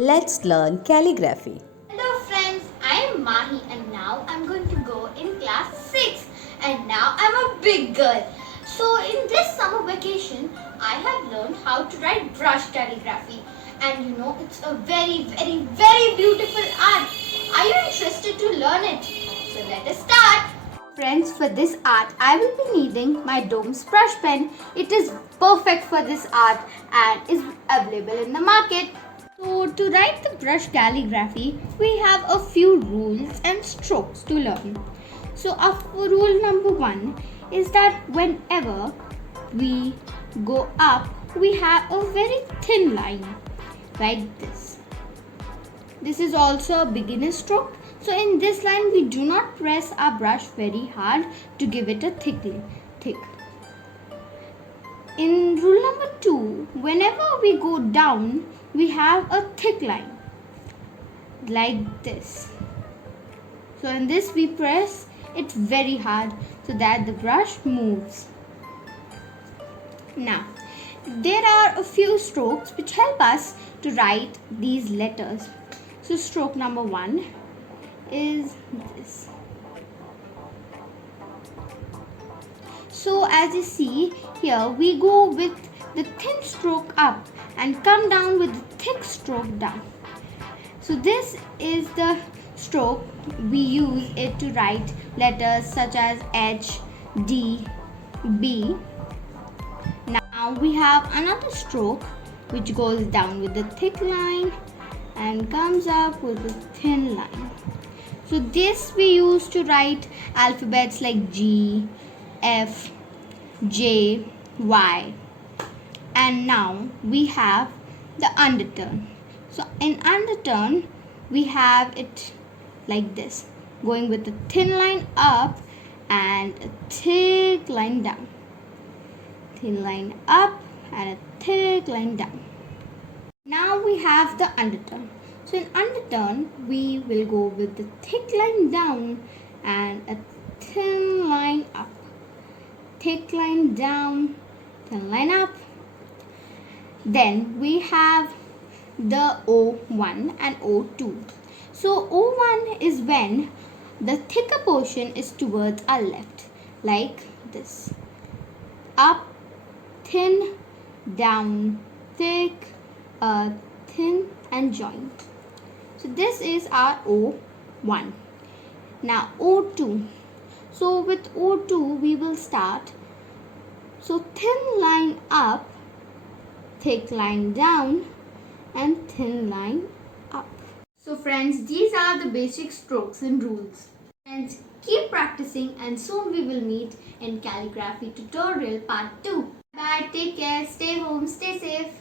Let's learn calligraphy. Hello friends, I am Mahi and now I'm going to go in class 6 and now I'm a big girl. So in this summer vacation, I have learned how to write brush calligraphy and it's a very beautiful art. Are you interested to learn it? So let us start. Friends, for this art, I will be needing my Doms brush pen. It is perfect for this art and is available in the market. So to write the brush calligraphy, we have a few rules and strokes to learn. So our rule number 1 is that whenever we go up, we have a very thin line like this. This is also a beginner stroke. So in this line, we do not press our brush very hard to give it a thick. In rule number 2, whenever we go down, we have a thick line like this. So in this, we press it very hard so that the brush moves. Now, there are a few strokes which help us to write these letters. So stroke number 1 is this. So as you see here, we go with the thin stroke up and come down with the thick stroke down. So this is the stroke we use it to write letters such as H, D, B. Now we have another stroke which goes down with the thick line and comes up with the thin line. So this we use to write alphabets like G, F, J, Y. And now we have the underturn. So in underturn, we have it like this, going with a thin line up and a thick line down. Thin line up and a thick line down. Now we have the underturn. So in underturn, we will go with the thick line down and a thin line up. Thick line down, thin line up. Then we have the O1 and O2. So O1 is when the thicker portion is towards our left, like this. Up, thin, down, thick, thin and join. So this is our O1. Now O2. So with O2 we will start. So thin line up, thick line down and thin line up. So friends, these are the basic strokes and rules. Friends, keep practicing and soon we will meet in calligraphy tutorial part 2. Bye, take care, stay home, stay safe.